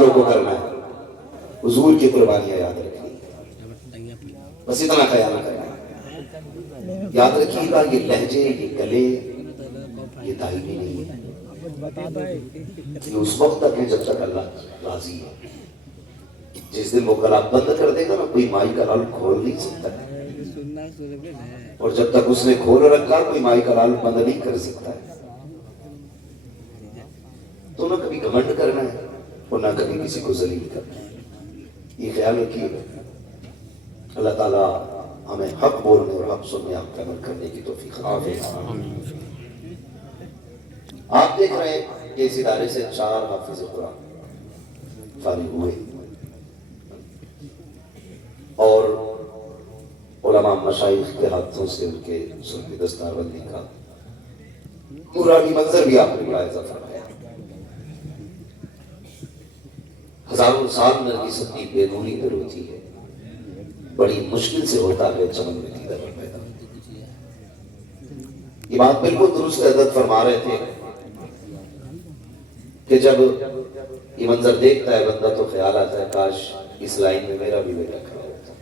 والوں کو کرنا ہے، حضور کی قربانیاں یاد رکھنی، بس اتنا خیال کرنا ہے۔ یاد رکھیے گا یہ لہجے، یہ گلے، یہ دائمی نہیں ہے، یہ اس وقت تک ہے جب تک اللہ راضی ہے۔ جس دن وہ گلا بند کر دے گا نا، کوئی مائی کا لال کھول نہیں سکتا ہے، اور جب تک اس نے کھول رکھا کوئی مائی کا لال بند نہیں کر سکتا ہے۔ تو نہ کبھی گھمنڈ کرنا ہے اور نہ کبھی کسی کو ذلیل کرنا ہے، یہ خیال رکھیے گا۔ اللہ تعالیٰ ہمیں حق بولنے اور حق سننے، حق عمل کرنے کی توفیق عطا فرمائے۔ آپ دیکھ رہے ہیں کہ اس ادارے سے 4 حافظ قرآن فارغ ہوئے، اور علماء مشائخ کے ہاتھوں سے ان کے سنی دستار بندی کا نورانی منظر بھی آپ نے ملاحظہ فرمایا۔ ہزاروں سال نرگس اپنی بے نوری پر ہوتی ہے، بڑی مشکل سے ہوتا ہے چمن میں دیدہ پیدا۔ یہ بات بالکل درست حضرت فرما رہے تھے کہ جب یہ منظر دیکھتا ہے بندہ تو خیال آتا ہے کاش اس لائن میں میرا بھی بیٹا کھڑا ہوتا،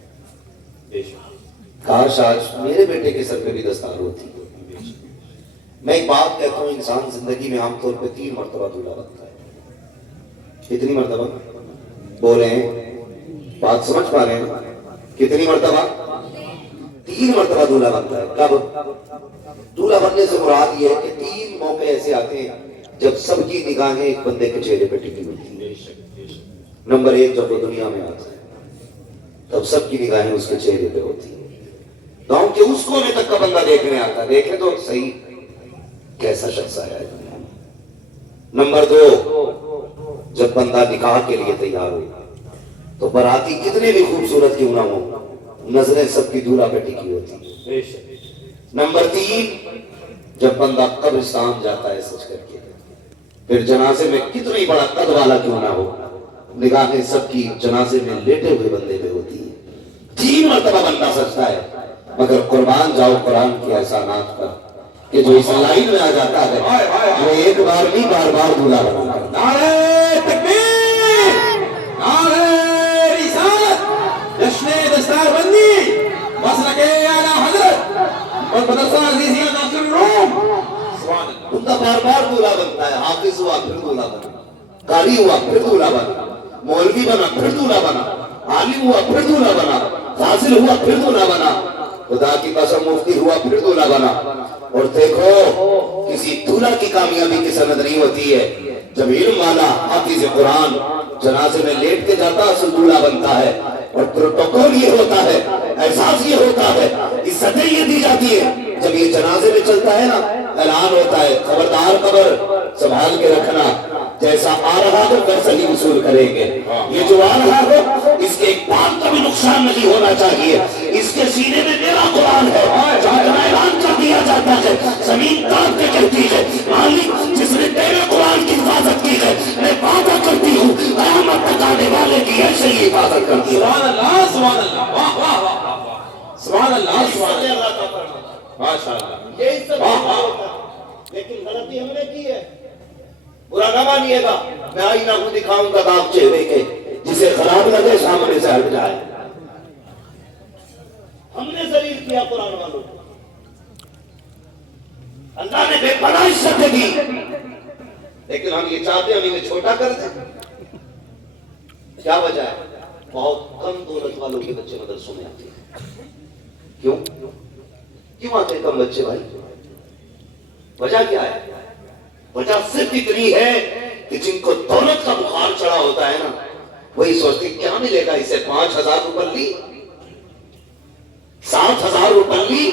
کاش آج میرے بیٹے کے سر پہ بھی دستار ہوتی۔ میں ایک بات کہتا ہوں، انسان زندگی میں عام طور پہ 3 مرتبہ دولہا بنتا ہے۔ کتنی مرتبہ بول رہے ہیں؟ بات سمجھ پا رہے ہیں؟ کتنی مرتبہ؟ 3 مرتبہ دولہا بنتا ہے۔ کب؟ دولہا بننے سے مراد یہ ہے کہ 3 موقع ایسے آتے ہیں جب سب کی نگاہیں ایک بندے کے چہرے پہ ٹکی ہوتی ہیں۔ نمبر 1، جب وہ دنیا میں آتا ہے تب سب کی نگاہیں اس کے چہرے پہ ہوتی ہیں، گاؤں کے اس کونے تک کا بندہ دیکھنے آتا ہے، دیکھے تو صحیح کیسا شخص آیا ہے دنیا میں۔ نمبر 2، جب بندہ نکاح کے لیے تیار ہو تو باراتی کتنے بھی خوبصورت کیوں نہ ہو، نظریں سب کی دولہا پہ ٹکی ہوتی ہیں۔ نمبر 3، جب بندہ قبرستان جاتا ہے سچ کر کے، پھر جنازے میں کتنی بڑا قد والا کیوں نہ ہو، نگاہیں سب کی جنازے میں لیٹے ہوئے بندے پہ ہوتی ہیں۔ 3 مرتبہ بندہ سجتا ہے، مگر قربان جاؤ قرآن کے احسانات پر کہ جو اس لائن میں آ جاتا ہے وہ ایک بار نہیں بار بار دولہا بنا کرتا۔ نعرہ تکبیر، نعرہ رسالت، جشن دستار بندی، مسلک اعلیٰ حضرت اور مدرسہ عزیزیہ ناصر الروم۔ بندہ بار بار دولہا بنتا ہے، حافظ ہوا پھر دولہا بنا، قاری ہوا پھر دولہا بنا، مولوی بنا پھر دولہا بنا، عالم ہوا پھر دولہا بنا، فاضل ہوا پھر دولہا بنا، خدا کی قسم مفتی ہوا پھر دولہا بنا۔ اور دیکھو کسی دولہا کی کامیابی کی سند نہیں ہوتی ہے جب علم والا حافظ قرآن جنازے میں لیٹ کے جاتا اصل دولہا بنتا ہے، اور پروٹوکول یہ ہوتا ہے، احساس یہ ہوتا ہے، عزتیں یہ دی جاتی ہے جب یہ جنازے میں چلتا ہے نا، اعلان ہوتا ہے خبردار قبر سنبھال کے رکھنا، جیسا آ رہا ہو ویسا ہی وصول کریں گے، یہ جو آ رہا ہو اس کے ایک بات کا بھی نقصان نہیں ہونا چاہیے، اس کے سینے میں میرا قرآن ہے، جہاں اعلان کر دیا جاتا ہے، زمین کاٹ کے کہتی ہے مالک جس نے تیرے قرآن کی حفاظت کی ہے میں وعدہ کرتی ہوں قیامت تک آنے والے کی ایسے ہی حفاظت کرتی ہے۔ سبحان اللہ، سبحان اللہ، واہ واہ واہ واہ، سبحان اللہ، سبحان اللہ، ماشاءاللہ، یہ عزت ہے، لیکن غلطی ہم نے کی ہے، برا نہ مانیے گا، میں آئینہ کو دکھاؤں گا داغ چہرے کے، جسے خراب لگے سامنے سے ہٹ جائے۔ ہم نے ذلیل کیا قرآن والوں کو، اللہ نے بے پناہ عزتیں دی، لیکن ہم یہ چاہتے ہیں ہم انہیں چھوٹا کر دیں۔ کیا وجہ ہے؟ بہت کم دولت والوں کے بچے مدرسوں میں آتے ہیں۔ کیوں آتے ہیں کم بچے بھائی؟ وجہ کیا ہے؟ وجہ صرف اتنی ہے کہ جن کو دولت کا بخار چڑھا ہوتا ہے نا، وہی سوچتے کیا ملے گا اسے، 5,000 روپے لی، 7,000 روپے لی۔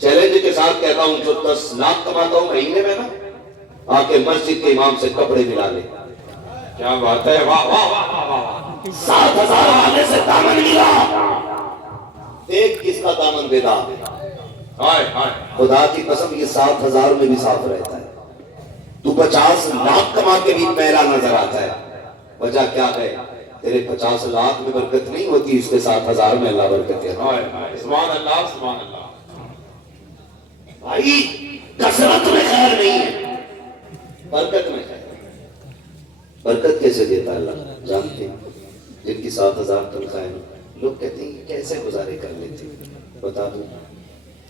چیلنج کے ساتھ کہتا ہوں جو 10 لاکھ کماتا ہوں مہینے میں نا، آ کے مسجد کے امام سے کپڑے ملا لے۔ کیا بات ہے، واہ واہ واہ واہ، 7,000 آنے سے دامن ملا، دیکھ کس کا دامن بے داغ ہے۔ ہائے ہائے، خدا کی قسم یہ 7,000 میں بھی صاف رہتا ہے، تو 50 لاکھ کما کے بھی میلا نظر آتا ہے۔ وجہ کیا ہے؟ تیرے 50 لاکھ میں برکت نہیں ہوتی، اس کے 7,000 میں اللہ برکت ہے۔ ہائے ہائے، سبحان اللہ، سبحان اللہ۔ بھائی کثرت میں خیر نہیں ہے، برکت میں خیر ہے۔ برکت کیسے دیتا ہے اللہ جانتے ہیں؟ جن کی 7,000 تنخواہیں لوگ کہتے ہیں کیسے گزارے کر لیتے ہیں، بتا دوں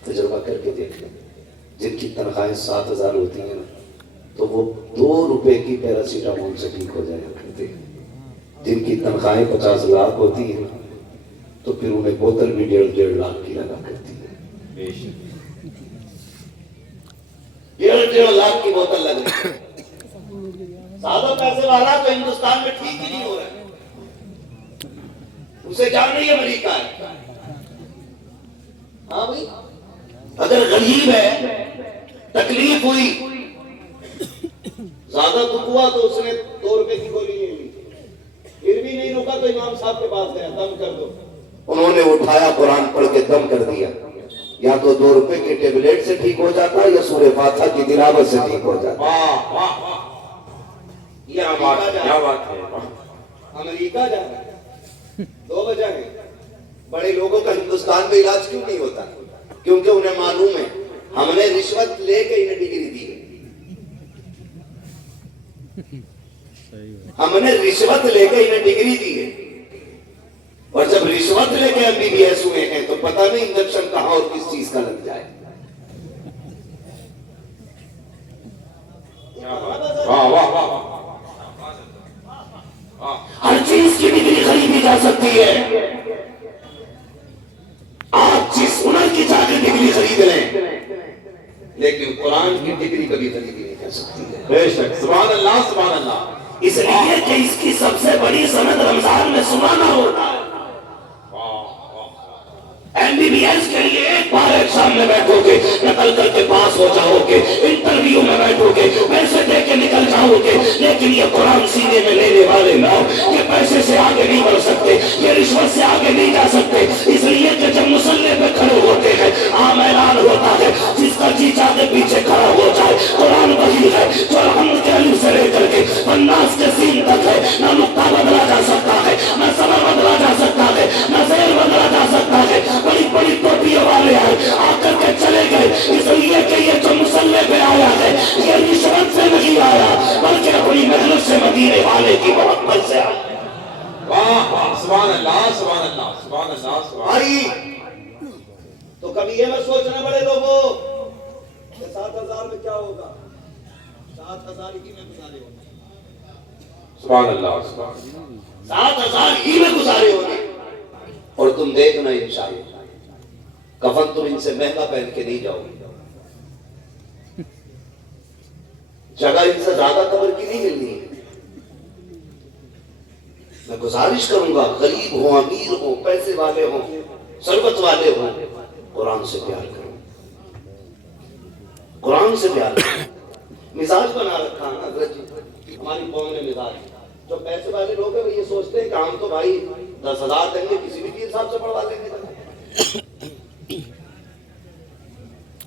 تجربہ کر کے دیکھ لیں، جن کی تنخواہیں 7,000 ہوتی ہیں نا تو وہ 2 روپے کی پیراسیٹامول سے ٹھیک ہو جایا کرتے ہیں، جن کی تنخواہیں 50 لاکھ ہوتی ہیں تو پھر انہیں بوتل بھی 1.5 لاکھ کی لگا کرتی ہے، 1.5 لاکھ کی بوتل لگ رہی ہے۔ زیادہ پیسے والا تو ہندوستان میں ٹھیک ہی نہیں ہو رہا ہے، اسے جان نہیں امریکہ ہے۔ ہاں بھائی، اگر غریب ہے تکلیف ہوئی زیادہ دکھ ہوا تو اس نے 2 روپے کی گولی لے لی، پھر بھی نہیں رکا تو امام صاحب کے پاس گیا، دم کر دو، انہوں نے اٹھایا قرآن پڑھ کے دم کر دیا، یا تو 2 روپے کے ٹیبلیٹ سے ٹھیک ہو جاتا یا سورہ فاتحہ کی تلاوت سے ٹھیک ہو جاتا۔ کیا بات ہے، امریکہ جا رہا ہے، 2 وجہ ہیں، بڑے لوگوں کا ہندوستان میں علاج کیوں نہیں ہوتا؟ کیونکہ انہیں معلوم ہے ہم نے رشوت لے کے انہیں ڈگری دی ہے، ہم نے رشوت لے کے انہیں ڈگری دی ہے، اور جب رشوت لے کے MBBS ہوئے ہیں تو پتہ نہیں انجیکشن کہاں اور کس چیز کا لگ جائے۔ ہر چیز کی ڈگری خریدی جا سکتی ہے، آپ جس ہنر کی چاہ کے ڈگری خرید لیں لیکن قرآن کی ڈگری کبھی خریدی نہیں جا سکتی ہے۔ بے شک، سبحان اللہ سبحان اللہ۔ اس لیے کہ اس کی سب سے بڑی سند رمضان میں سنانا ہوتا ہے۔ MBBS کے لیے ایک بار ایگزام میں بیٹھو گے، نکل کر کے پاس ہو جاؤ گے، انٹرویو میں بیٹھو گے، پیسے دے کے نکل جاؤ گے، لیکن یہ قرآن سینے میں لینے والے لوگ یہ پیسے سے آگے نہیں بڑھ سکتے، یہ رشوت سے آگے نہیں جا سکتے، اس لیے کہ جب مصلے پہ کھڑے ہوتے ہیں عام اعلان ہوتا ہے جس کا جی چاہتے پیچھے کھڑا ہو جائے۔ قرآن وہی ہے جو الحمد کے الف سے لے کر کے الناس کے سین تک ہے، نہ نقطہ بدلا جا سکتا ہے، نہ صبر بدلا جا سکتا ہے، نہ زیر بدلا جا سکتا ہے۔ بڑی بڑی ٹوپیوں والے آئے آ کر کے چلے گئے، اس لیے کہ یہ جو مصلے پہ آیا ہے یہ رشوت سے نہیں آیا بلکہ اپنی محنت سے مدینے والے کی محبت سے آیا۔ سبحان اللہ سبحان اللہ سبحان اللہ سبحان بھائی تو کبھی یہ مت سوچنا بڑے لوگوں کہ 7,000 میں کیا ہوگا، 7,000 ہی میں گزارے ہوگا، سبحان اللہ سبحان اللہ۔ 7,000 ہی میں گزارے ہوگے، اور تم دیکھنا انشاءاللہ کفن تم ان سے مہنگا پہن کے نہیں جاؤ گے، جگہ ان سے زیادہ قبر کی نہیں ملنی ہے۔ میں گزارش کروں گا غریب ہوں، امیر ہوں، پیسے والے ہوں، ثروت والے ہوں، قرآن سے پیار کرو، قرآن سے پیار کرو۔ مزاج بنا رکھا ہے نا حضرت جی، ہماری قوم نے مزاج، جو پیسے والے لوگ ہیں وہ یہ سوچتے ہیں کہ ہم تو بھائی 10,000 دیں گے کسی بھی پیر صاحب سے پڑھوا لیں گے۔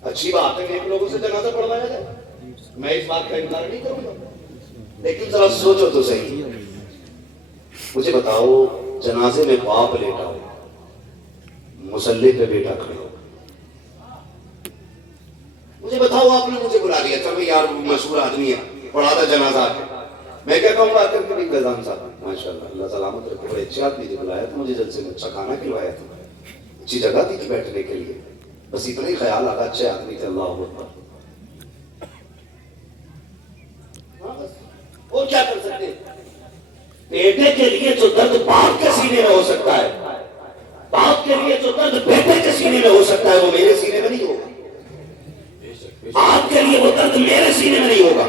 اچھی بات ہے کہ ایک لوگوں سے جنازہ پڑھوایا جائے، میں اس بات کا انکار نہیں کروں گا، لیکن ذرا سوچو تو صحیح، مجھے بتاؤ جنازے میں باپ لیٹا ہو، مصلی پہ بیٹا کھڑا ہو، مجھے بتاؤ آپ نے مجھے بلا لیا، چل یار مشہور آدمی ہے پڑھا تھا جنازہ کے، میں کیا کہوں گا کر کے بھی فیضان صاحب ماشاءاللہ اللہ سلامت رکھے، بڑے اچھے آدمی نے بلایا تھا مجھے، جلسے میں اچھا کھانا کھلوایا تھا، اچھی جگہ تھی بیٹھنے کے لیے، بس اتنا ہی خیال آگا اچھے آدمی تھے، اللہ اکبر۔ اور کیا کر سکتے ہیں؟ بیٹے کے لیے جو درد باپ کے سینے میں ہو سکتا ہے، باپ کے لیے جو درد بیٹے کے سینے میں ہو سکتا ہے وہ میرے سینے میں نہیں ہوگا، آپ کے لیے وہ درد میرے سینے میں نہیں ہوگا۔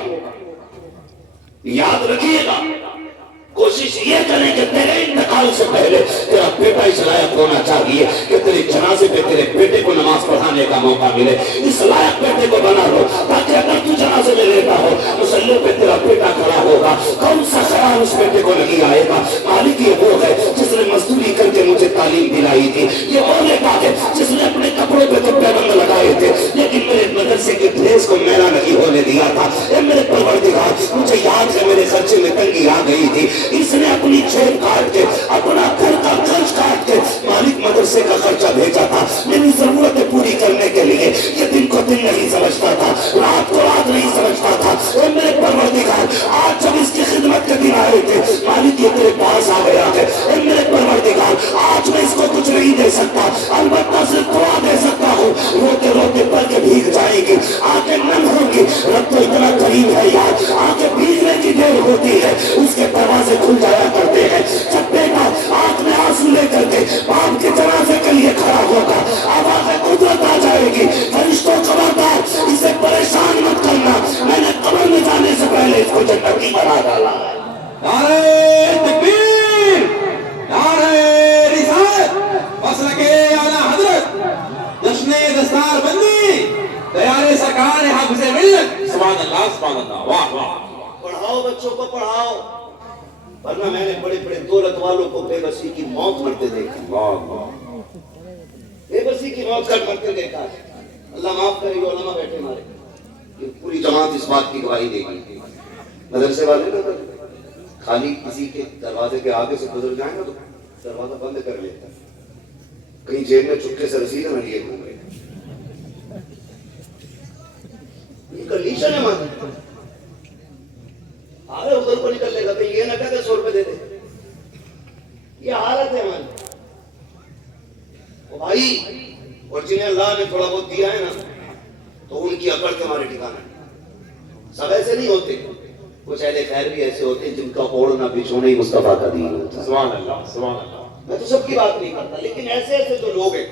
یاد رکھیے گا، کوشش یہ کریں کہ تیرے انتقال سے پہلے تیرا بیٹا اس لائق ہونا چاہیے کہ تیرے جنازے پہ تیرے بیٹے کو نماز پڑھانے کا موقع ملے، اس لائق بیٹے کو بنا لو تاکہ اگر تو جنازے میں لیتا ہو مصلی پہ تیرا بیٹا کھڑا ہوگا، کون سا خیال اس بیٹے کو نہیں آئے گا، مالک یہ وہ ہے جس نے مزدوری کر کے مجھے تعلیم دلائی تھی، یہ وہ بیٹا ہے جس نے اپنے کپڑوں پہ تو پیبند لگائے تھے لیکن میرے مدرسے کے ڈریس کو میلا نہیں ہونے دیا تھا، اے میرے پروردگار مجھے یاد ہے میرے خرچے میں تنگی آ گئی تھی، اس نے اپنی جیب کاٹ کے اپنا گھر کا خرچ کاٹ کے مالک مدرسے کا خرچہ بھیجا تھا میری ضرورتیں پوری کرنے کے لیے، یہ دن کو دن نہیں سمجھتا تھا، رات کو رات نہیں سمجھتا تھا، اے میرے پروردگار آج جب اس کی خدمت کے دن آئے یہ تیرے پاس آ گیا ہے، اے میرے پروردگار آج میں اس کو کچھ نہیں دے سکتا، البتہ صرف دعا دے سکتا ہوں، روتے روتے پر کے بھیگ جائے گی، آنکھیں نم ہوگی، رب تو اتنا قریب ہے یار، آنکھیں بھیگنے کی دیر ہوتی ہے، اس کے دروازے کھل جایا کرتے ہیں، جب بیٹا آنکھ میں آنسو لے کر کے باپ کے جنازے کے لیے کھڑا ہوگا، آواز قدرت آ جائے گی، فرشتوں خبردار اسے پریشان مت کرنا، میں نے قبر میں جانے سے پہلے اس کو جنتی بنا ڈالا ہے۔ نعرہ تکبیر، نعرہ رسالت، مسلک اعلی حضرت، جشن دستار بندی، دیار سرکار حافظ ملت، سبحان اللہ سبحان اللہ، واہ واہ۔ پڑھاؤ بچوں کو پڑھاؤ، ورنہ میں نے بڑے بڑے دولت والوں کو بے بسی کی موت مرتے دیکھا، واہ واہ۔ بے بسی کی موت کر مرتے دیکھا ہے۔ اللہ معاف کرے جو علماء بیٹھے ہمارے، یہ پوری جماعت اس بات کی گواہی دے گی، مدرسے والے نا خالی کسی کے دروازے کے آگے سے گزر جائیں نا تو دروازہ بند کر لیتا ہے، کہیں جیب میں چپکے سے رسید نہ لیے گھوم رہے، یہ کنڈیشن ہے ہماری، آگے ادھر کو نکل لے گا تو یہ نہ کہتے 100 روپے دے دے، یہ حالت ہے ہماری۔ وہ بھائی اور جنہیں اللہ نے تھوڑا بہت دیا ہے نا تو ان کی عقل کے ہمارے ٹھکانا ہے، سب ایسے نہیں ہوتے، کچھ اہل خیر بھی ایسے ہوتے ہیں جن کا اوڑھنا بچھونا ہی مصطفیٰ کا دین ہوتا ہے۔ سبحان اللہ سبحان اللہ۔ میں تو سب کی بات نہیں کرتا، لیکن ایسے ایسے جو لوگ ہیں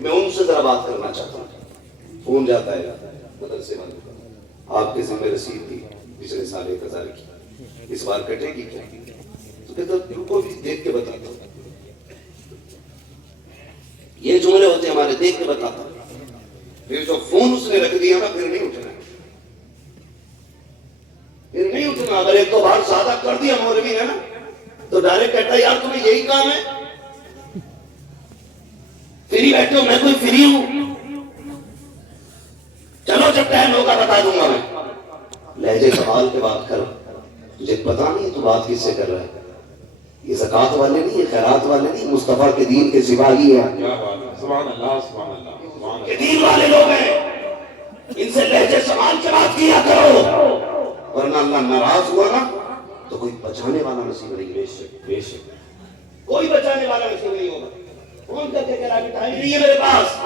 میں ان سے ذرا بات کرنا چاہتا ہوں۔ فون جاتا ہے مدرسے والوں کا، آپ کے ذمہ رسید تھی پچھلے سال 1000 کی، اس بار کٹے گی کیا؟ تو کہتا ان کو بھی دیکھ کے بتاتا ہوں، یہ جملے ہوتے ہیں ہمارے، دیکھ کے بتاتا ہوں، پھر جو فون اس نے رکھ دیا نا پھر نہیں اٹھنا، پھر نہیں اٹھنا۔ اگر ایک دو بار سادہ کر دیا مولوی نے نا تو ڈائریکٹ کہتا ہے یار تمہیں یہی کام ہے، فری بیٹھے ہو، میں کوئی فری ہوں، چلو جب ٹائم ہوگا بتا دوں گا میں۔ لہجے سوال کے بات کر، تجھے پتا نہیں تو بات کس سے کر رہا ہے؟ یہ زکوٰۃ والے نہیں، یہ خیرات والے نہیں، مصطفیٰ کے دین کے سپاہی ہیں، کیا بات ہے، سبحان اللہ سبحان اللہ سبحان یہ اللہ۔ دین والے لوگ ہیں، ان سے لہجے سوال کے بات کیا کرو، ورنہ اللہ ناراض ہوا نا تو کوئی بچانے والا نصیب نہیں، بے شک بے شک۔ کوئی بچانے والا نصیب نہیں ہوگا۔ فون کر کے کہا کہ ٹائم نہیں ہے میرے پاس،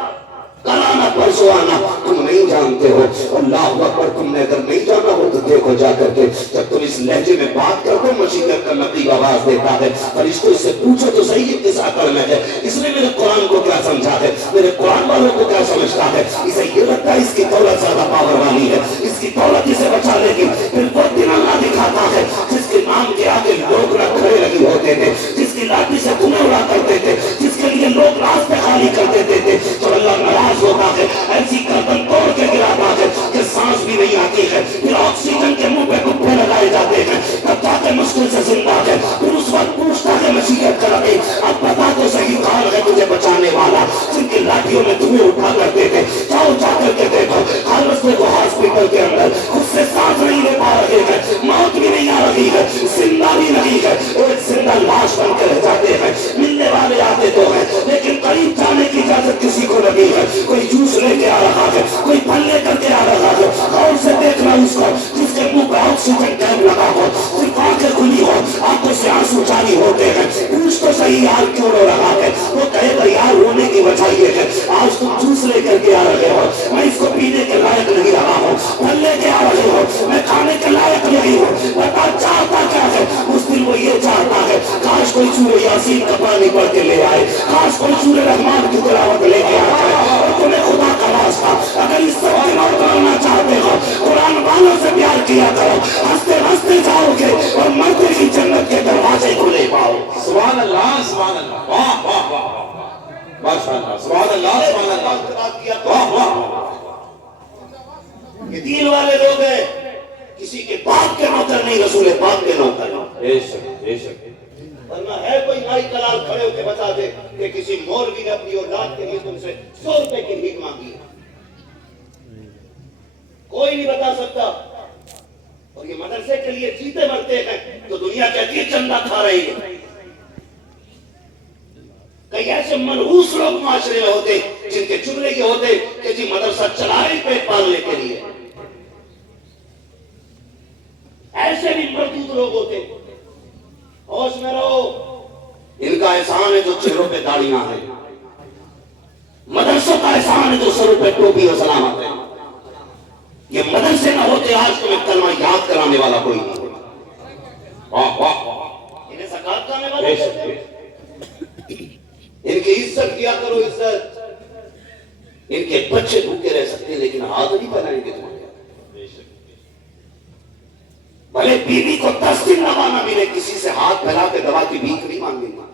کل آنا پرسوں آنا، تم نہیں جانتے ہو، اللہ اکبر، تم نے اگر نہیں جانا ہو تو دیکھو جا کر کے، جب تم اس لہجے میں بات کرتے ہو مشیت کا نقیب آواز دیتا ہے، فرشتوں سے پوچھو تو صحیح کس عقل میں ہے، اس نے میرے قرآن کو کیا سمجھا ہے، میرے قرآن والوں کو کیا سمجھتا ہے، اسے یہ لگتا ہے اس کی دولت زیادہ پاور والی ہے، اس کی دولت اسے بچا لے گی، پھر وہ دن اللہ دکھاتا ہے جس کے نام کے آگے لوگ نہ کھڑے لگے ہوتے تھے، جس کی لاٹھی سے دھوئیں اڑا کرتے تھے، جس کے لیے لوگ راستے خالی کر دیتے تھے، جب اللہ ناراض ہوتا ہے ایسی گردن توڑ کے گراتا ہے کہ سانس بھی نہیں آتی ہے، پھر آکسیجن کے منہ پہ گھٹنے لگائے جاتے ہیں، تب جا کے مشکل سے زندہ ہے، پھر اس وقت پوچھتا ہے مشیت کر کے اب بتا تو صحیح کون ہے تجھے بچانے والا، جن کی لاٹھیوں میں دھوئیں اٹھا کرتے تھے، جاؤ جا کر کے دیکھو ہر رستے کو ہاسپٹل کے اندر خود سے سانس نہیں لے پا رہے ہیں، موت بھی نہیں آ رہی ہے، زندہ بھی نہیں ہے، ایک زندہ لاش بن کے رہ جاتے ہیں، ملنے والے آتے تو ہیں لیکن قریب جانے کی اجازت کسی کو نہیں ہے، کوئی جوس لے کے آ رہا ہے، کوئی پھل لے کر کے آ رہا ہے، غور سے دیکھنا اس کو جس کے منہ پہ آکسیجن ٹینک لگا ہو، صرف آنکھیں کھلی ہو، آنکھوں سے آنسو جاری ہوتے ہیں، پوچھ تو صحیح یار کیوں رو رہا ہے، وہ کہے گا یار رونے کی وجہ یہ ہے آج تم جوس لے کر کے آ رہے ہو، میں اس کو پینے کے لائق نہیں رہا ہوں، پھل لے کے آ رہے ہو، میں کھانے کے لائق نہیں ہوں، بتا چاہتا کیا ہے، اس دن وہ یہ چاہتا ہے کاش کوئی سورہ یاسین کا پانی پڑھ کے لے آئے، کاش کوئی سورہ رحمان کی تلاوت لے کے آ جائے، اور تمہیں خدا کا واسطہ اگر اس سب کی موت کرنا چاہتے ہو قرآن والوں سے پیار کیا کرو، ہنستے ہنستے جاؤ گے اور مرتے کی جنت کے دروازے کھلے پاؤ۔ سبحان اللہ سبحان اللہ، واہ واہ واہ واہ، ماشاء اللہ، سبحان اللہ سبحان اللہ، واہ واہ واہ۔ یہ دین والے لوگ ہیں، کسی کے باپ کے نوکر نہیں، رسول پاک کے نوکر ہیں، بے شک بے شک۔ ورنہ ہے کوئی نائی کلال کھڑے ہو کے بتا دے کہ کسی مولوی نے اپنی اولاد کے لیے تم سے 100 روپے کی بھیک مانگی ہے، کوئی نہیں بتا سکتا، اور یہ مدرسے کے لیے جیتے مرتے ہیں تو دنیا کہتی ہے چندہ کھا رہی ہے۔ کئی ایسے منحوس لوگ معاشرے میں ہوتے جن کے جملے یہ ہوتے کہ جی مدرسہ چلائے پیٹ پالنے کے لیے، ایسے بھی مردود لوگ ہوتے، ہوش میں رہو، ان کا احسان ہے جو چہروں پہ داڑیاں ہیں، مدرسوں کا احسان ہے جو سروں پہ ٹوپی اور سلامت ہے۔ یہ مدرسے نہ ہوتے آج تمہیں کلمہ یاد کرانے والا کوئی نہیں ہوتا۔ واہ واہ واہ، انہیں زکات کھانے والے ہوتے، ان کی عزت کیا کرو، عزت۔ ان کے بچے بھوکے رہ سکتے ہیں لیکن ہاتھ نہیں پھیلائیں گے تمہارے، بھلے بیوی کو 10 دن نہ نہ ملے، کسی سے ہاتھ پھیلا کے دوا کی بھیک نہیں مانگیں گے،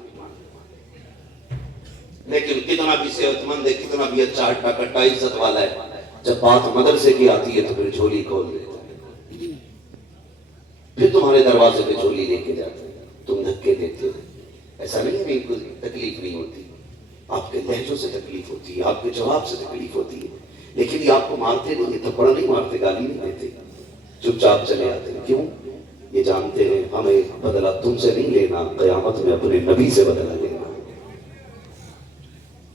لیکن کتنا بھی صحت مند ہے، کتنا بھی اچھا ہٹا کٹا عزت والا ہے، جب بات مدرسے کی آتی ہے تو پھر جھولی کھول دیتا ہے، پھر تمہارے دروازے پہ جھولی لے کے جاتے ہیں، تم دھکے دیتے ہو۔ ایسا نہیں ہے کوئی تکلیف نہیں ہوتی، آپ کے لہجوں سے تکلیف ہوتی ہے، آپ کے جواب سے تکلیف ہوتی ہے، لیکن یہ آپ کو مارتے نہیں ہیں، تھپڑ نہیں مارتے، گالی نہیں دیتے، چپ چاپ چلے آتے ہیں۔ کیوں؟ یہ جانتے ہیں ہمیں بدلہ تم سے نہیں لینا، قیامت میں اپنے نبی سے بدلہ لینا۔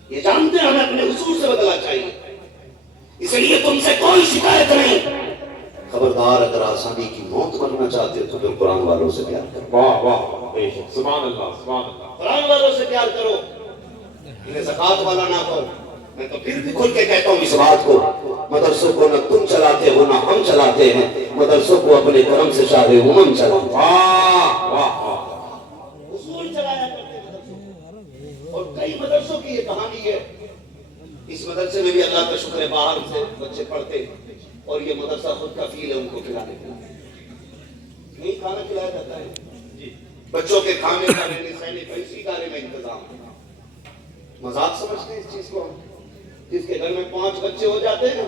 یہ جانتے ہیں ہمیں اپنے حضور سے بدلہ چاہیے، اس لیے تم سے کوئی شکایت نہیں۔ خبردار، اگر آسانی کی موت مرنا چاہتے ہو تو پھر قرآن والوں سے پیار کرو۔ واہ واہ، بے شک، سبحان اللہ سبحان اللہ۔ قرآن والوں سے پیار کرو، انہیں زکات والا نہ کہو۔ میں تو پھر بھی کھل کے کہتا ہوں اس بات کو، مدرسوں کو نہ تم چلاتے ہو نہ ہم چلاتے ہیں، مدرسوں کو اپنے کرم سے شاہ امم چلاتے ہیں۔ واہ واہ واہ، اصول چلایا کرتے ہیں مدرسوں، اور کئی مدرسوں کی یہ کہانی ہے۔ اس مدرسے میں بھی اللہ کا شکر ہے باہر سے بچے پڑھتے اور یہ مدرسہ خود کفیل ہے ان کو کھلانے کا، نہیں کھانا کھلایا جاتا ہے بچوں کے کھانے کا، رہنے سہنے کا اسی ادارے میں انتظام ہے۔ مذاق سمجھتے ہیں اس چیز کو، جس کے گھر میں 5 بچے ہو جاتے ہیں نا،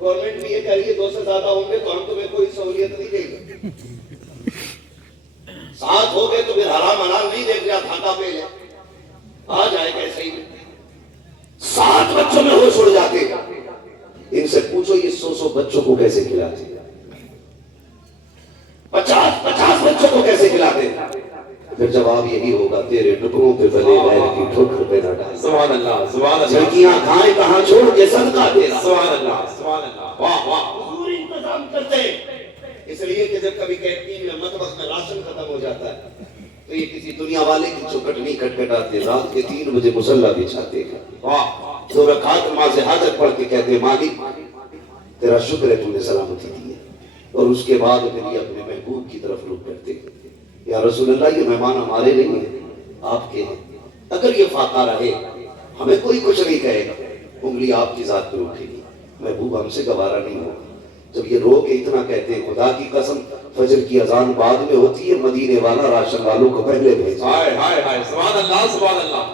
گورنمنٹ بھی یہ کہہ رہی ہے 2 سے زیادہ ہوں گے تو ہم تمہیں کوئی سہولیت نہیں دیں گے، 7 ہو گئے تو پھر حرام حلال نہیں دیکھ رہا، کھاتا پہ لے آ جائے کیسے ہی 7 بچوں میں ہوش اڑ جاتے ہیں۔ ان سے پوچھو یہ 100 بچوں کو کیسے کھلاتے، 50 بچوں کو کیسے کھلاتے، پھر جواب یہی ہوگا تیرے ٹکڑوں پہ بلے غیر کی ٹھوکر پہ نہ ڈال۔ سبحان اللہ سبحان اللہ، جھڑکیاں کھائیں کہاں چھوڑ کے صدقہ تیرا۔ سبحان اللہ سبحان اللہ، واہ واہ، حضور انتظام کرتے ہیں، اس لیے کہ جب کبھی کینٹین میں مطبخ میں راشن ختم ہو جاتا ہے تو یہ کسی دنیا والے کی چوکٹ نہیں کھٹکھٹاتے، رات کے 3 بجے مصلی بچھاتے ہیں، واہ 2 رکعت نماز حاجت پڑھ کے کہتے ہیں مالک تیرا شکر ہے تو نے سلامتی دی ہے، اور اس کے بعد پھر یہ اپنے محبوب کی طرف رخ کرتے ہیں، یا رسول اللہ یہ مہمان ہمارے نہیں ہیں آپ کے ہیں، اگر یہ فاقہ رہے ہمیں کوئی کچھ نہیں کہے گا، انگلی آپ کی ذات پہ اٹھے گی، محبوب ہم سے گوارا نہیں ہوگا۔ جب یہ رو کے اتنا کہتے ہیں خدا کی قسم فجر کی اذان بعد میں ہوتی ہے، مدینے والا راشن والوں کو پہلے بھیجا، ہائے ہائے ہائے، سبحان اللہ سبحان اللہ،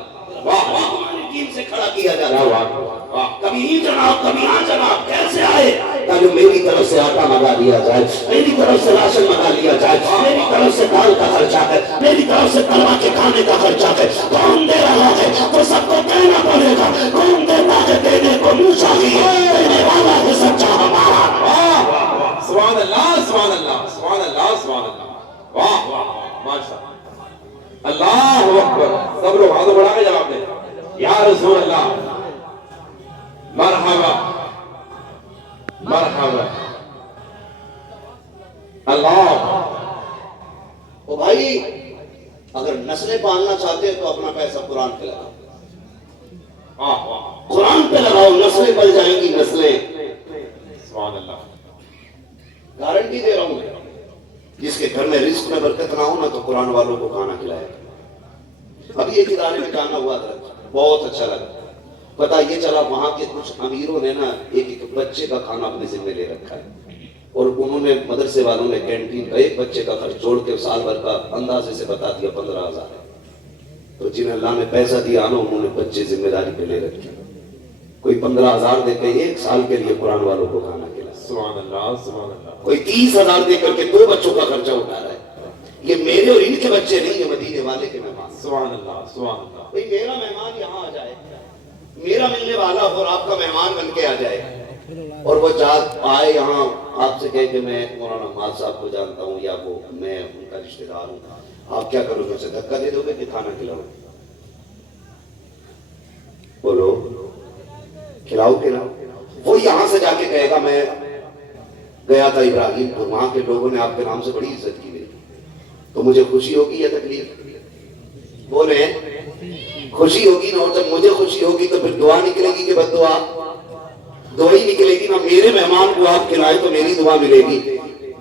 واہ واہ، ہماری ٹیم سے کھڑا کیا جاتا کیا ہے، بات ہے، واہ، کبھی ہی جناب کبھی ہاں جناب، کیسے آئے تاکہ میری طرف سے آٹا منگا دیا جائے، میری طرف سے راشن منگا لیا جائے، میری طرف سے دال کا خرچہ ہے، میری طرف سے طلبا کے کھانے کا خرچہ ہے، کون دے رہا ہے تو سب کو کہنا پڑے گا، کون دیتا ہے دینے کو منہ چاہیے، دینے والا ہے سچا ہمارا۔ واہ واہ واہ، سبحان اللہ سبحان اللہ سبحان اللہ سبحان اللہ، واہ واہ واہ، ماشاء اللہ، اللہ اکبر، سب لوگ ہاتھ بڑھا کے جواب دیں، یا رسول اللہ، مرحبا مرحبا، اللہ۔ او بھائی اگر نسلیں پالنا چاہتے ہو تو اپنا پیسہ قرآن پہ لگاؤ، واہ واہ، قرآن پہ لگاؤ، نسلیں پل جائیں گی، نسلیں، سبحان اللہ، گارنٹی دے رہا ہوں میں، جس کے گھر میں رزق میں برکت نہ ہو نا تو قرآن والوں کو کھانا کھلایا۔ ابھی ایک ادارے میں جانا ہوا تھا، بہت اچھا لگا، پتا یہ چلا وہاں کے کچھ امیروں نے نا ایک بچے کا کھانا اپنے ذمہ لے رکھا ہے، اور انہوں نے مدرسے والوں نے کینٹین کا ایک بچے کا خرچ جوڑ کے سال بھر کا اندازے سے بتا دیا 15,000 ہے، تو جنہیں اللہ نے پیسہ دیا نا انہوں نے بچے ذمہ داری پہ لے رکھے، کوئی 15,000 دے کے 1 سال کے لیے قرآن والوں کو کھانا کھلایا، سبحان اللہ سبحان اللہ، کوئی 30,000 دے کر کے 2 بچوں کا خرچہ اٹھا رہا ہے۔ یہ میرے اور ان کے بچے نہیں، یہ مدینے والے کے مہمان۔ سبحان اللہ سبحان اللہ، بھئی میرا مہمان یہاں آ جائے، میرا ملنے والا اور آپ کا مہمان بن کے آ جائے، اور وہ آئے یہاں آپ سے کہے کہ میں مولانا مال صاحب کو جانتا ہوں یا وہ میں ان کا رشتہ دار ہوں، آپ کیا کرو گے؟ اسے دھکا دے دو گے کہ کھانا کھلاؤ؟ بولو کھلاؤ کھلاؤ؟ وہ یہاں سے جا کے کہے گا میں گیا تھا ابراہیم، وہاں کے لوگوں نے آپ کے نام سے بڑی عزت کی میری، تو مجھے خوشی ہوگی یا تکلیف؟ بولے خوشی ہوگی نا، اور جب مجھے خوشی ہوگی تو پھر دعا نکلے گی کہ بد دعا؟ دعا ہی نکلے گی نا۔ میرے مہمان کو آپ کھلائے تو میری دعا ملے گی،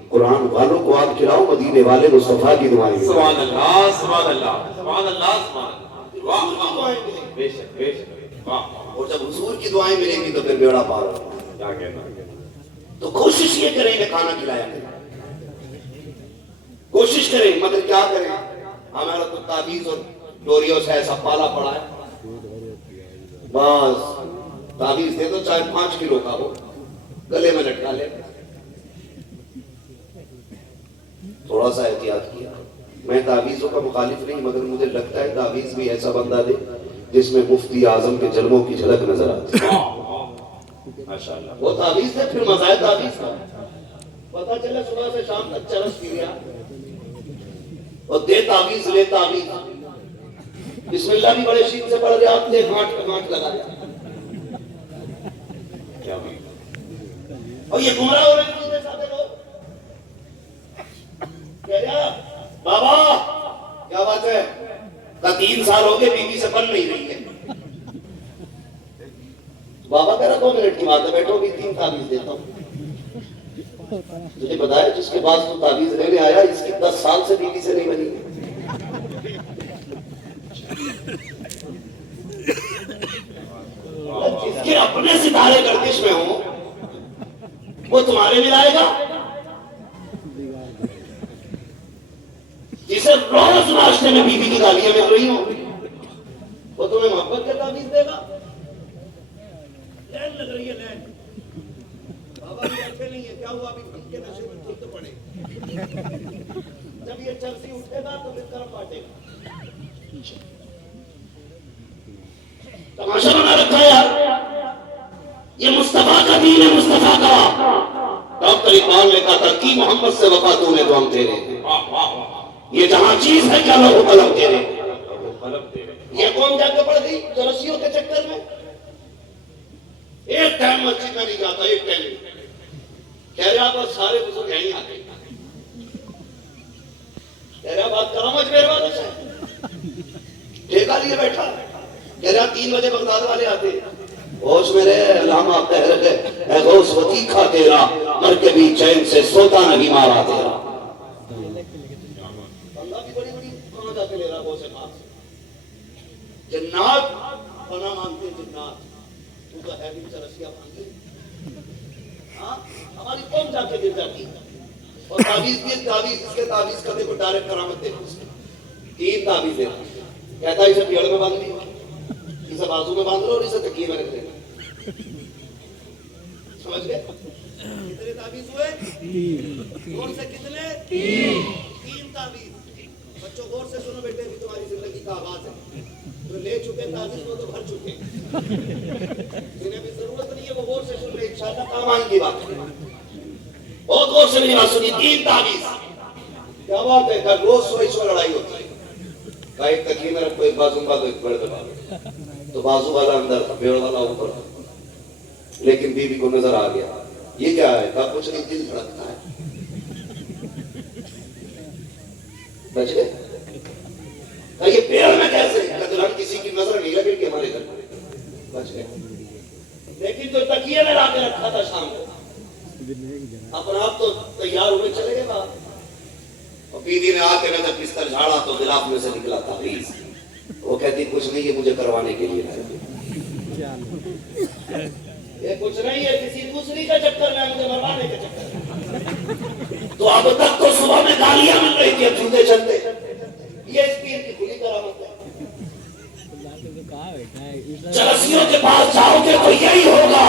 قرآن والوں کو آپ کھلاؤ مدینے والے مصطفیٰ کی دعائیں ملیں گی۔ سبحان اللہ سبحان اللہ سبحان اللہ سبحان اللہ، واہ واہ، بے شک بے شک، واہ، اور جب حضور کی دعائیں ملیں گی تو پھر بیڑا پار ہوگا۔ کیا کہنا۔ تو کوشش یہ کریں کہ کھانا کھلایا کریں، کوشش کریں، مگر کیا کریں، ہمارا تو تعویذ اور ڈوریوں سے ایسا پالا پڑا ہے، بس تعویذ دے دو چاہے 5 کلو کا ہو، گلے میں لٹکا لے۔ تھوڑا سا احتیاط کیا۔ میں تعویذوں کا مخالف نہیں، مگر مجھے لگتا ہے تعویذ بھی ایسا بندہ دے جس میں مفتی اعظم کے جلووں کی جھلک نظر آتی ہے۔ ماشاءاللہ، وہ تعویذ ہے، پھر مزہ ہے تعویذ کا، پتہ چلے صبح سے شام تک چرس پی گیا، اور دے تعویذ لے تعویذ، بسم اللہ بھی بڑے شین سے پڑھ دے، آپ نے گھانٹ لگا دیا، کیا بات۔ اور یہ گمراہ ہو رہے ہیں دوسرے ساتھ لوگ، کہہ رہا بابا کیا بات ہے، کا 3 سال ہو گئے بیوی سے بن نہیں رہی ہے۔ بابا کہہ رہا 2 منٹ کی بات ہے، بیٹھو بھی 3 تعویذ دیتا ہوں۔ تجھے بتایا جس کے پاس تو تعویذ لینے آیا اس کی 10 سال سے بیوی سے نہیں بنی۔ جس کے اپنے ستارے گردش میں ہوں وہ تمہارے میں لائے گا، جسے روز ناشتے میں بیوی کی گالیاں مل رہی ہوں وہ تمہیں محبت کا تعویذ دے گا؟ لین لگ رہی ہے، لین بابا بھی اچھے نہیں ہے، کیا ہوا ابھی بھنگ کے نشے میں ٹھیک تو پڑے، جب یہ چرسی اٹھے گا تو پھر طرف بانٹے گا۔ تماشا بنا رکھا ہے یار، یہ مصطفیٰ کا دین ہے، مصطفیٰ کا۔ ڈاکٹر اقبال نے کہا تھا کی محمد سے وفا تو نے تو ہم تیرے ہیں، یہ جہاں چیز ہے کیا لوگ قلم تیرے ہیں۔ یہ قوم جا کے پڑ گئی چرسیوں کے چکر میں، ایک ٹائم مسجد میں نہیں جاتا، ایک ٹائم کہہ رہا بس سارے بزرگ یہیں آتے، کہہ رہا بات کرامت مہربانی سے ٹھیکہ لیے بیٹھا، کہہ رہا 3 بجے بغداد والے آتے، ہوش میرے علامہ قہر ہے، اے غوث و تیکھا تیرا، مر کے بھی چین سے سوتا نہیں مارا تیرا۔ اللہ بھی بڑی بڑی کہاں جا کے لے رہا غوث پاک سے، جنات بنا مانتے ہیں، جنات تو تو ہے بھی چرسیاں بھانگی، ہاں ہماری قوم جا کے گر جاتی ہے۔ اور تعویذ بھی تعویذ، اس کے تعویذ کا دیکھو ڈائریکٹ کرامت دیکھو، 3 تعویذ دیکھو، کہتا ہے اسے پیڑ میں باندھ دی، اسے بازو میں باندھ لو اور اسے تکیے میں رکھ دینا۔ سمجھ گئے کتنے تعویذ ہوئے؟ غور سے کتنے؟ 3 تعویذ۔ بچوں غور سے سنو بیٹے، بھی تمہاری زندگی کا آغاز ہے، جو لے چکے تعویذ وہ تو بھر چکے، جنہیں بھی ضرورت نہیں ہے وہ غور سے سن لے، انشاءاللہ کام آئیں گی بات۔ بہت غور سے میری بات سنی، 3 تعویذ، کیا بات ہے، کل روز سوئی سو لڑائی ہوتی ہے، کہا ایک تکیے میں رکھو، ایک بازو میں باندھو، ایک پیڑ میں باندھو، تو بازو والا اندر تھا، پیڑ والا اوپر تھا، لیکن بیوی کو نظر آ گیا، یہ کیا ہے، کہا کچھ نہیں، دل دھڑکتا ہے، بچ گئے، کہا یہ پیڑ میں کیسے، کہا دلہن کسی کی نظر نہیں لگے کہ ہمارے گھر میں، بچ گئے۔ لیکن جو تکیے میں لا کے رکھا تھا شام کو، اپنا آپ تو تیار ہوئے چلے گئے باہر، اور بیوی نے آ کے میں جب بستر جھاڑا تو غلاف میں سے نکلا تعویذ، وہ کہتی کچھ نہیں، یہ مجھے کروانے کے لیے لائے، یہ کچھ نہیں ہے، کسی دوسری کا چکر میں، مجھے مروانے کے چکر میں۔ تو اب تک تو صبح میں گالیاں مل رہی تھی، اب جوتے چلتے، یہ اس پیر کی کھلی کرامت ہے۔ چرسیوں کے پاس جاؤ گے تو یہی ہوگا،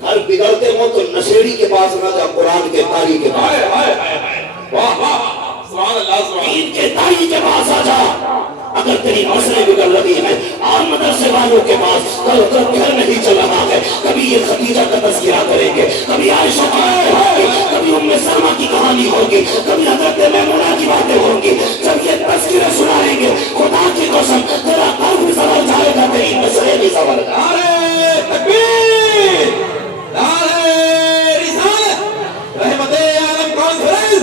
گھر بگڑتے ہو تو نشیڑی کے پاس نہ جا، قرآن کے قاری کے پاس، دین کے دائی کے پاس آ جا۔ اگر تیری مسئلے بگڑ رہی ہیں آج مدرسے والوں کے پاس، کل گھر نہیں چل رہا ہے، کبھی یہ خدیجہ کا تذکرہ کریں گے، کبھی عائشہ کی باتیں ہوگی، کبھی ام سلمہ کی کہانی ہوگی، کبھی حضرت میمونہ کی باتیں ہوں گی، جب یہ تذکرے سنائیں گے خدا کی قسم تیرا قلب بھی سنور جائے گا، تیری مسئلے بھی سنور جائے گا۔ نعرہ تکبیر، نعرہ رسالت، رحمت عالم کانفرنس،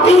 3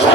6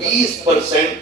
20%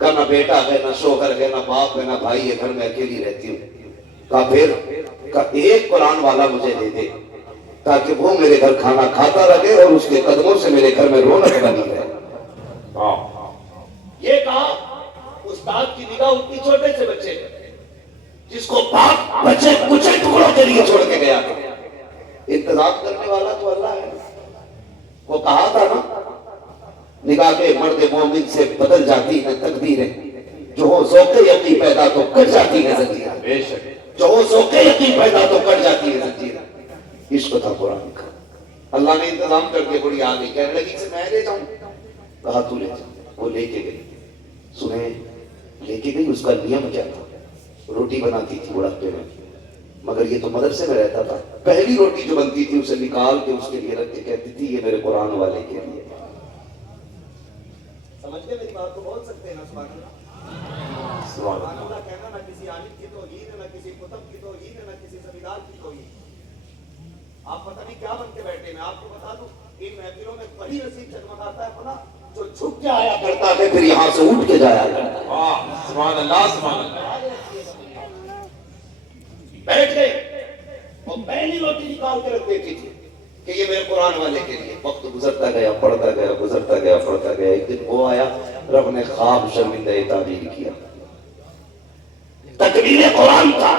کہا نہ بیٹا ہے، نہ شوہر ہے، نہ باپ ہے، نہ بھائی ہے، گھر میں اکیلی رہتی ہوں. کہا پھر؟ کہا ایک قرآن والا مجھے دے دے تاکہ وہ میرے گھر کھانا کھاتا رہے اور اس کے قدموں سے میرے گھر میں رونق بنی رہے. یہ کہا استاد کی نگاہ اتنی چھوٹے سے بچے پہ، جس کو باپ بچے کچھ ٹکڑوں کے لیے چھوڑ کے گیا. انتظام کرنے والا تو اللہ ہے. وہ کہا تھا نا نگاہ کے مرد مومن سے بدل جاتی ہے تقدیریں، جو ہو ذوق یقین پیدا تو کٹ جاتی ہے زنجیریں. بے شک. جو ہو ذوق یقین پیدا تو کٹ جاتی ہے زنجیریں. عشق تھا قرآن کا. اللہ نے انتظام کر کے بڑی آ گئی. کہنے لگی کہ میں لے جاؤں. کہا تو لے جا. وہ لے کے گئی. سنیں لے کے گئی. اس کا نیم کیا تھا؟ روٹی بناتی تھی بڑھاپے میں، مگر یہ تو مدرسے میں رہتا تھا. پہلی روٹی جو بنتی تھی اسے نکال کے اس کے لیے رکھ کے کہتی تھی یہ میرے قرآن والے کے لیے. سمجھ کے میری بات کو بول سکتے ہیں نا؟ سبحان اللہ. سبحان اللہ کہنا نہ کسی عالم کی توہین ہے، نہ کسی کتب کی توہین ہے، نہ کسی زمیندار کی توہین. آپ پتہ نہیں کیا بن کے بیٹھے. میں آپ کو بتا دوں ان محفلوں میں بڑی نصیب جگمگاتا ہے خدا جو جھک کے آیا کرتا ہے پھر یہاں سے اٹھ کے جایا کرتا ہے. سبحان اللہ سبحان اللہ. بیٹھ گئے اور پہلی روٹی نکال کے رکھ دیتی تھی کہ یہ میرے قرآن والے کے لیے. وقت گزرتا گیا، پڑھتا گیا، گزرتا گیا، پڑھتا گیا. ایک دن وہ آیا، رب نے خواب شرمندہ تعبیر کیا. تکبیر قرآن کا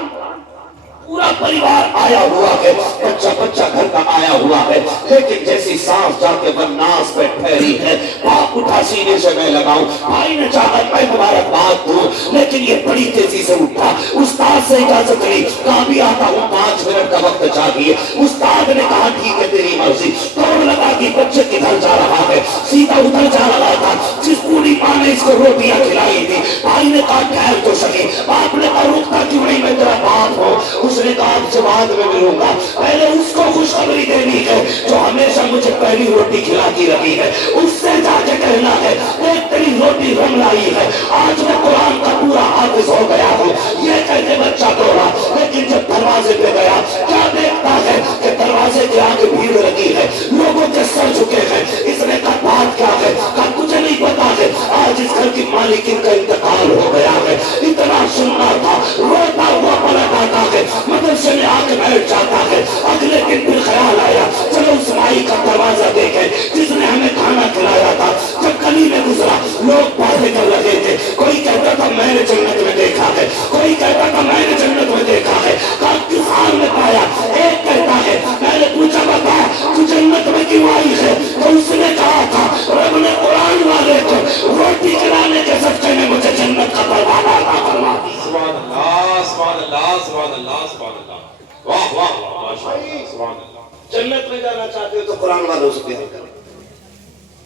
پورا پریوار آیا ہوا ہے، بچہ بچہ گھر کا آیا ہوا ہے، لیکن جیسی سانس جا کے والناس پہ ٹھہری ہے، پاک اٹھا سینے سے میں لگاؤں. بھائی نے چاہا میں مبارکباد دوں، لیکن یہ بڑی تیزی سے اٹھا. استاد سے اجازت لی. کہا بھی آتا ہوں 5 منٹ کا وقت چاہیے. استاد نے کہا ٹھیک ہے تیری مرضی. دوڑ لگا کہ بچے کدھر جا رہا ہے. سیدھا ادھر جا رہا تھا جس پوری ماں نے اس کو روٹیاں کھلائی تھی. بھائی نے کہا ٹھہر تو سکی. باپ نے کہا رکتا کیوں نہیں، میں تیرا باپ ہوں. اس نے کہا آپ سے بعد میں ملوں گا، پہلے اس کو خوشخبری دینی ہے جو ہمیشہ مجھے پہلی روٹی کھلاتی رہی ہے. اس سے جا کے کہنا ہے ایک تیری روٹی رم لائی ہے، آج میں قرآن کا پورا حافظ ہو گیا ہوں. یہ کہہ کے بچہ دوڑا، لیکن جب دروازے پہ گیا کیا دیکھتا ہے کہ دروازے کے آگے بھیڑ لگی ہے، لوگوں کے سر جھکے ہیں. اس نے کہا بات کیا ہے؟ کہا کچھ نہیں پتا ہے، آج اس گھر کی مالکن کا انتقال ہو گیا ہے. اتنا سننا تھا. روتا ہوا پلٹ آتا ہے، مدرسے میں آ کے بیٹھ جاتا ہے. اگلے دن پھر خیال آیا چلو اس مائی کا دروازہ دیکھیں جس نے ہمیں کھانا کھلایا تھا. جب گلی میں گزرا لوگ باتیں کر رہے تھے. کوئی کہتا تھا میں نے جنت میں دیکھا ہے، کوئی کہتا تھا میں نے جنت میں دیکھا ہے. کہا کس حال میں پایا؟ ایک کہتا ہے میں نے پوچھا بتا تو جنت میں کیوں آئی ہے؟ تو اس نے کہا تھا رب نے قرآن والے کو روٹی کھلانے کے صدقے میں مجھے جنت کا پروانہ عطا فرما دیا. سبحان اللہ سبحان اللہ سبحان اللہ سبحان اللہ. واہ واہ واہ ماشاءاللہ سبحان اللہ. جنت میں جانا چاہتے ہو تو قرآن والوں سے پیار کرو،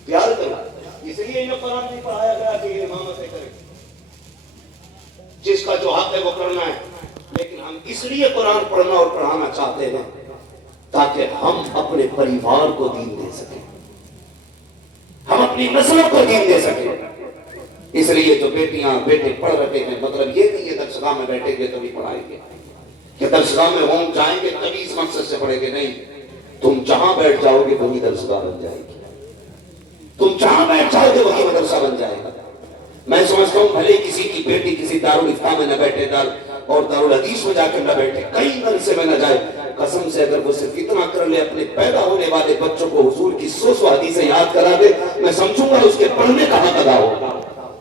پیار کرو. اس لیے یہ قرآن نہیں پڑھایا گیا کہ یہ امامتیں کرے. جس کا جو حق ہے وہ کرنا ہے، لیکن ہم اس لیے قرآن پڑھنا اور پڑھانا چاہتے ہیں تاکہ ہم اپنے پریوار کو دین دے سکیں، ہم اپنی نسلوں کو دین دے سکیں. اس لیے جو بیٹیاں بیٹے پڑھ رہے ہیں، مطلب یہ نہیں ہے درسگاہ میں بیٹھیں گے تبھی پڑھائیں گے، کہ درسگاہ میں ہوں جائیں گے تبھی اس مقصد سے پڑھیں گے. نہیں، تم جہاں بیٹھ جاؤ گے وہی درسگاہ بن جائے گی. تم جہاں بیٹھ جاؤ گے وہی مدرسہ بن جائے گا. میں سمجھتا ہوں بھلے کسی کی بیٹی کسی دارالفتہ میں نہ بیٹھے اور دارالحدیث میں جا کر نہ بیٹھے، کئی مدرسے میں نہ جائے، قسم سے اگر وہ صرف اتنا کر لے اپنے پیدا ہونے والے بچوں کو حضور کی 100 حدیثیں یاد کرا دے، میں سمجھوں گا اس کے پڑھنے کا حق ادا ہوگا.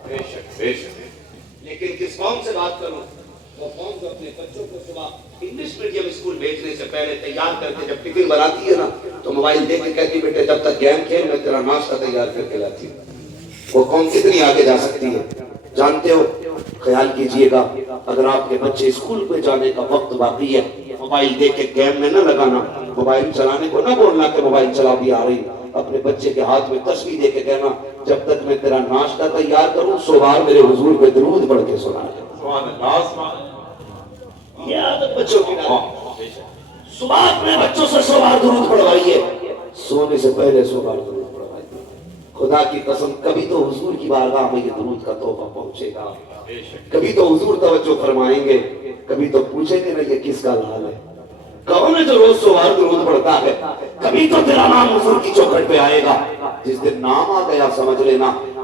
بے شک بے شک. لیکن کس قوم سے بات کروں؟ وہ قوم جو اپنے بچوں کو صبح انگلش میڈیم اسکول بھیجنے سے پہلے تیار کر کے جب ٹفن بناتی ہے نا تو موبائل دے کے کہتی بیٹے جب تک گیم کھیل میں تیرا ناشتہ تیار کر کے لاتی ہوں. وہ قوم کتنی آگے جا سکتی ہے جانتے ہو؟ خیال کیجئے گا اگر آپ کے بچے اسکول پہ جانے کا وقت باقی ہے، موبائل دے کے گیم میں نہ لگانا، موبائل چلانے کو نہ بولنا کہ موبائل چلا بھی آ رہی. اپنے بچے کے ہاتھ میں تسبیح دے کے کہنا جب تک میں تیرا ناشتہ تیار کروں 100 بار میرے حضور پہ درود پڑھ کے سنا ہے. سبحان اللہ سبحان اللہ. یہ عادت بچوں کی ڈالو. صبح اپنے بچوں سے 100 بار درود پڑھوائیے، سونے سے پہلے 100 بار درود پڑھوائیے. خدا کی قسم کبھی تو حضور کی بارگاہ میں یہ درود کا تحفہ پہنچے گا، کبھی تو حضور توجہ فرمائیں گے، کبھی تو پوچھیں گے نا یہ کس کا حال ہے. کون ہے جو روز 100 بار درود پڑھتا ہے؟ کبھی تو تیرا نام حضور کی چوکھٹ پہ آئے گا. جس دن نام آ گیا سمجھ لینا